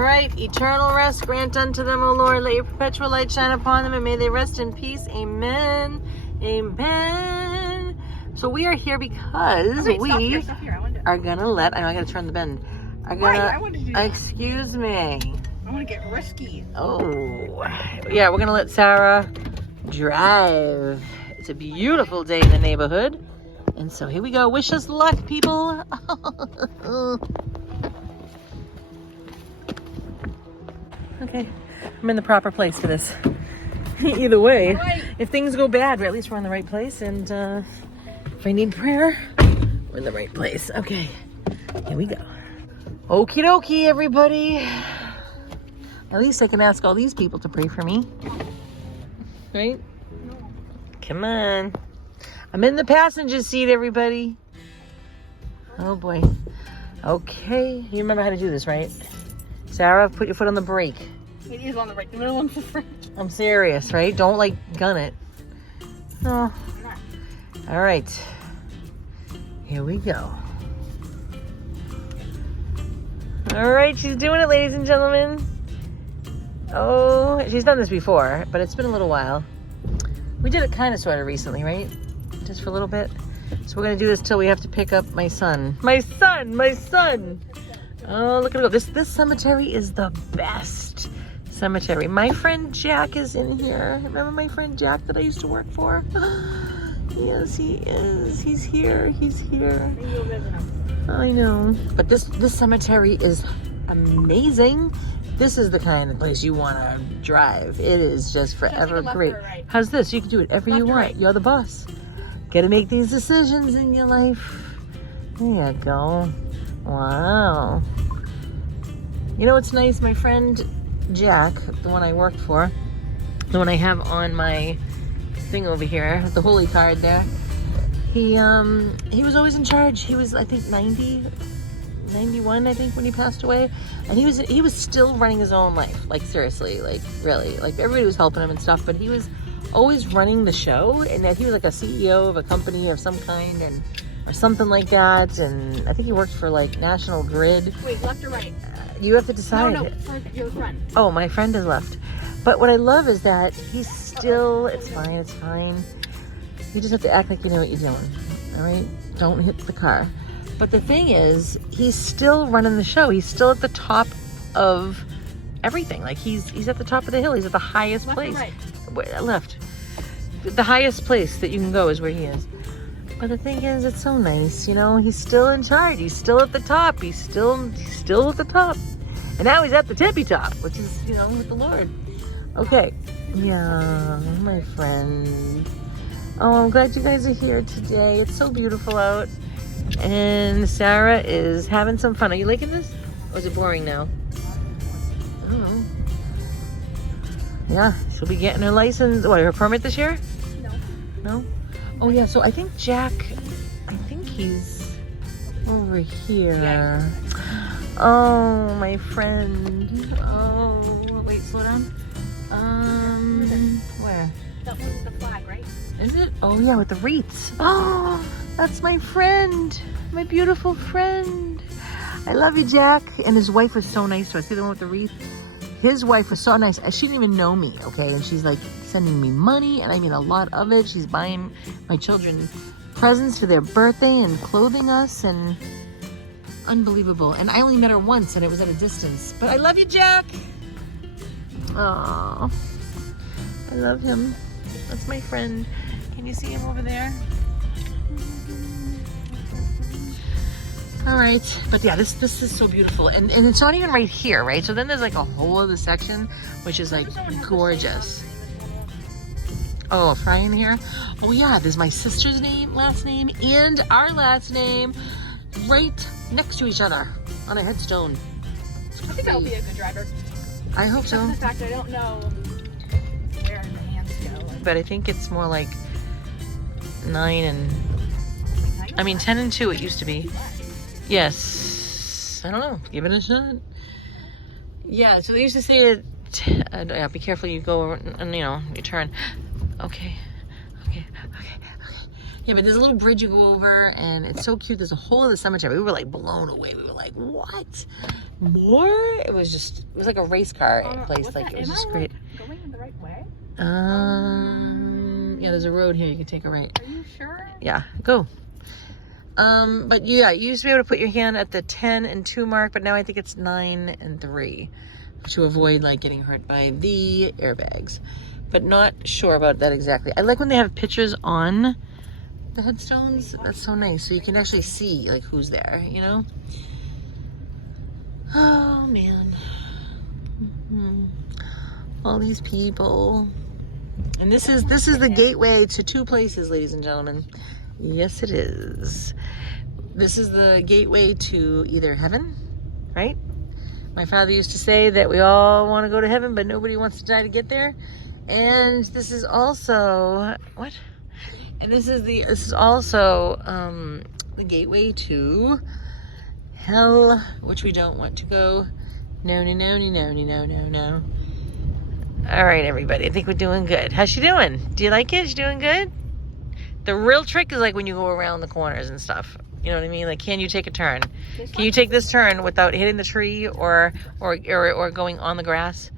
right, eternal rest grant unto them, O Lord. Let your perpetual light shine upon them, and may they rest in peace. Amen. Amen. So we are here because we are gonna let. I know I gotta turn the bend. Excuse me. I want to get risky. Oh, yeah. We're gonna let Sarah drive. It's a beautiful day in the neighborhood, and so here we go. Wish us luck, people. Okay, I'm in the proper place for this. Either way, if things go bad, at least we're in the right place. And if I need prayer, we're in the right place. Okay, here we go. Okie dokie, everybody. At least I can ask all these people to pray for me. Right? Come on. I'm in the passenger seat, everybody. Oh, boy. Okay, you remember how to do this, right? Sarah, put your foot on the brake. It is on the brake. The middle one's the front. I'm serious, right? Don't, like, gun it. Oh. All right. Here we go. All right, she's doing it, ladies and gentlemen. Oh, she's done this before, but it's been a little while. We did it kind of sort of recently, right? Just for a little bit. So we're going to do this till we have to pick up my son. My son! Oh, look at it go. This cemetery is the best cemetery. My friend Jack is in here. Remember my friend Jack that I used to work for? Yes, he is. He's here. I know. But this cemetery is amazing. This is the kind of place you want to drive. It is just forever great. Right. How's this? You can do whatever you want. Right. You're the boss. Got to make these decisions in your life. There you go. Wow. You know what's nice? My friend Jack, the one I worked for, the one I have on my thing over here, the holy card there, he was always in charge. He was, I think, 91, I think, when he passed away. And he was still running his own life. Like, seriously, like, really. Like, everybody was helping him and stuff, but he was always running the show. And that he was like a CEO of a company of some kind, or something like that. And I think he worked for, like, National Grid. Wait, left or right? You have to decide. No, for your friend. Oh, my friend is left. But what I love is that he's still, it's fine. You just have to act like you know what you're doing, all right? Don't hit the car. But the thing is, he's still running the show. He's still at the top of everything. Like, he's at the top of the hill. He's at the highest place. Left. The highest place that you can go is where he is. But the thing is, it's so nice, you know? He's still in charge. He's still at the top. He's still at the top. And now he's at the tippy top, which is, you know, with the Lord. Okay. Yeah, my friend. Oh, I'm glad you guys are here today. It's so beautiful out. And Sarah is having some fun. Are you liking this? Or is it boring now? I don't know. Yeah, she'll be getting her license. What, her permit this year? No? Oh, yeah, so I think Jack, he's over here. Oh, my friend. Oh, wait, slow down. Where? That one's the flag, right? Is it? Oh, yeah, with the wreaths. Oh, that's my friend. My beautiful friend. I love you, Jack. And his wife was so nice to us. See the one with the wreath? His wife was so nice. She didn't even know me, okay? And she's like sending me money, and I mean a lot of it. She's buying my children presents for their birthday and clothing us, and unbelievable. And I only met her once, and it was at a distance. But I love you, Jack. Oh, I love him. That's my friend. Can you see him over there? All right, but yeah, this is so beautiful, and it's not even right here, right? So then there's like a whole other section, which is like gorgeous. Oh, Fry in here? Oh yeah, there's my sister's last name, and our last name right next to each other on a headstone. I think I'll be a good driver. I hope so. In fact, I don't know where the hands go. But I think it's more like 9 and, I mean 10 and 2 it used to be. Yes. I don't know. Give it a shot. Yeah, so they used to say that, yeah, be careful you go and, you know, you turn. Okay. Yeah, but there's a little bridge you go over, and it's so cute. There's a whole other cemetery. We were like blown away. We were like, what? More? It was like a race car place. Like, it was just great. Going in the right way? Yeah, there's a road here. You can take a right. Are you sure? Yeah, go. But yeah, you used to be able to put your hand at the 10 and 2 mark, but now I think it's 9 and 3 to avoid like getting hurt by the airbags. But not sure about that exactly. I like when they have pictures on the headstones. That's so nice. So you can actually see like who's there, you know? Oh man. All these people. And this is the gateway to 2 places, ladies and gentlemen. Yes, it is. This is the gateway to either heaven, right? My father used to say that we all want to go to heaven, but nobody wants to die to get there. And this is also what? And this is also the gateway to hell, which we don't want to go. No, no, no, no, no, no, no, no. All right, everybody. I think we're doing good. How's she doing? Do you like it? Is she doing good? The real trick is like when you go around the corners and stuff. You know what I mean? Like, can you take a turn? Can you take this turn without hitting the tree or going on the grass?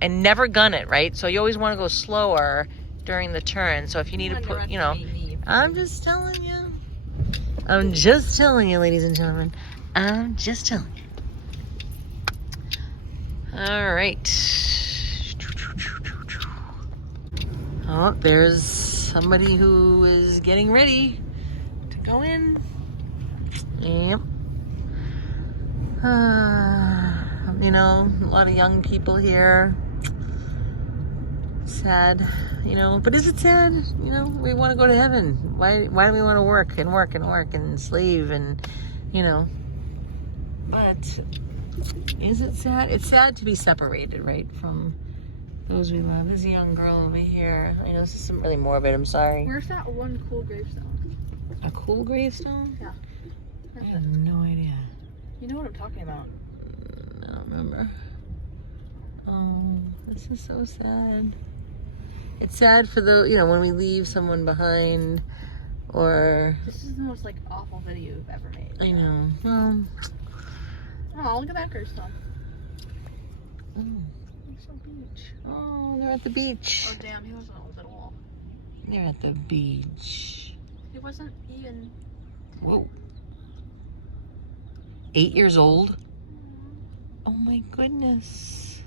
And never gun it, right? So you always want to go slower during the turn. So if you need to put, you know, I'm just telling you. I'm just telling you, ladies and gentlemen. I'm just telling you. All right. Oh, there's somebody who is getting ready to go in. Yep. You know, a lot of young people here. Sad, you know, but is it sad? You know, we want to go to heaven. Why do we want to work and slave and, you know, but is it sad? It's sad to be separated, right, from those we love. There's a young girl over here. I know this isn't really morbid, I'm sorry. Where's that one cool gravestone? A cool gravestone? Yeah. I have no idea. You know what I'm talking about? I don't remember. Oh, this is so sad. It's sad for the, you know, when we leave someone behind, or... This is the most, like, awful video you've ever made. I know. Well... Oh, look at that gravestone. Oh. It's so beach. Oh, they're at the beach. Oh, damn, he wasn't old at all. They're at the beach. He wasn't even... Whoa. 8 years old? Oh my goodness.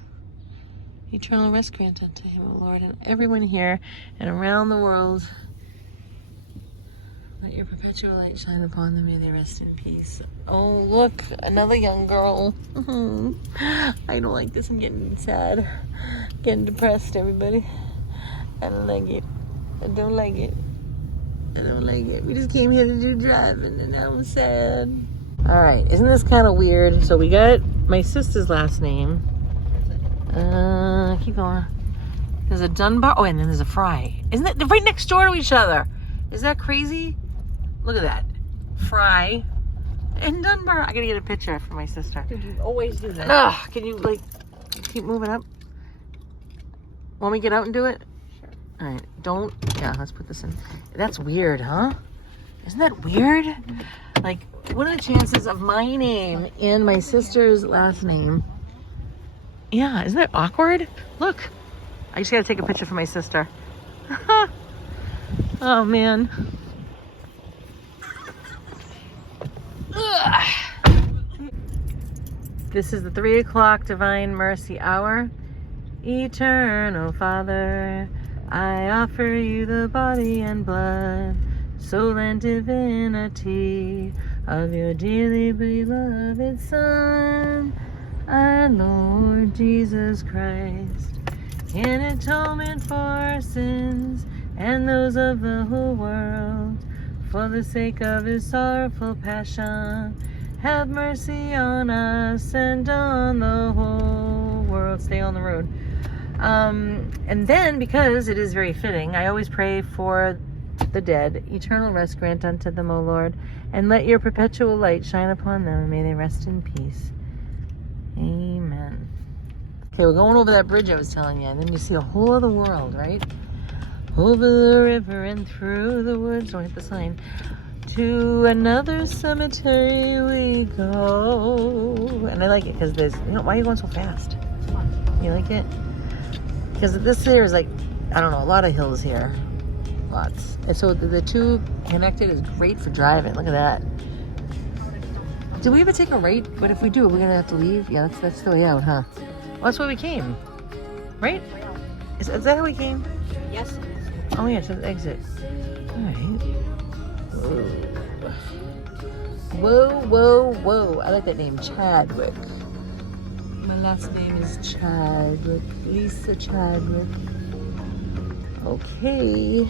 Eternal rest grant unto him, O Lord, and everyone here and around the world. Let your perpetual light shine upon them. May they rest in peace. Oh, look, another young girl. I don't like this. I'm getting sad. Getting depressed, everybody. I don't like it. I don't like it. I don't like it. We just came here to do driving, and now I'm sad. All right, isn't this kind of weird? So we got my sister's last name. Keep going. There's a Dunbar. Oh, and then there's a Fry. Isn't that, they're right next door to each other? Is that crazy? Look at that. Fry and Dunbar. I gotta get a picture for my sister. Dude, you always do that. Ugh, can you, like, keep moving up? Want me to get out and do it? Sure. All right, don't. Yeah, let's put this in. That's weird, huh? Isn't that weird? Like, what are the chances of my name and my sister's last name? Yeah, isn't that awkward? Look, I just gotta take a picture for my sister. Oh, man. Ugh. This is the 3 o'clock Divine Mercy Hour. Eternal Father, I offer you the body and blood, soul and divinity of your dearly beloved Son, our Lord Jesus Christ, in atonement for our sins and those of the whole world, for the sake of his sorrowful passion, have mercy on us and on the whole world. Stay on the road. And then, because it is very fitting, I always pray for the dead. Eternal rest grant unto them, O Lord, and let your perpetual light shine upon them, and may they rest in peace. Amen. Okay, we're going over that bridge I was telling you, and then you see a whole other world, right? Over the river and through the woods. Don't hit the sign. To another cemetery we go. And I like it because there's, why are you going so fast? It's fun. You like it? Because this here is like, I don't know, a lot of hills here. Lots. And so the two connected is great for driving. Look at that. Did we ever take a right? But if we do, we're going to have to leave? Yeah, that's the way out, huh? Well, that's where we came. Right? Is that how we came? Yes, it is. Oh, yeah, it's an exit. All right. Whoa, whoa, whoa. I like that name, Chadwick. My last name is Chadwick. Lisa Chadwick. Okay.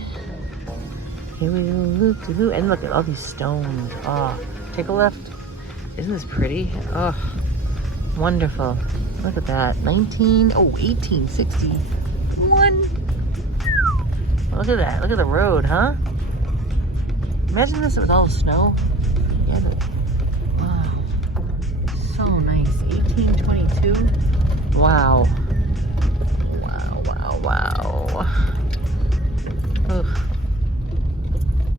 Here we go. And look at all these stones. Oh, take a left. Isn't this pretty? Oh, wonderful. Look at that. 1861. Look at that. Look at the road, huh? Imagine this with all the snow. Yeah, wow. So nice. 1822. Wow. Wow, wow, wow. Ugh.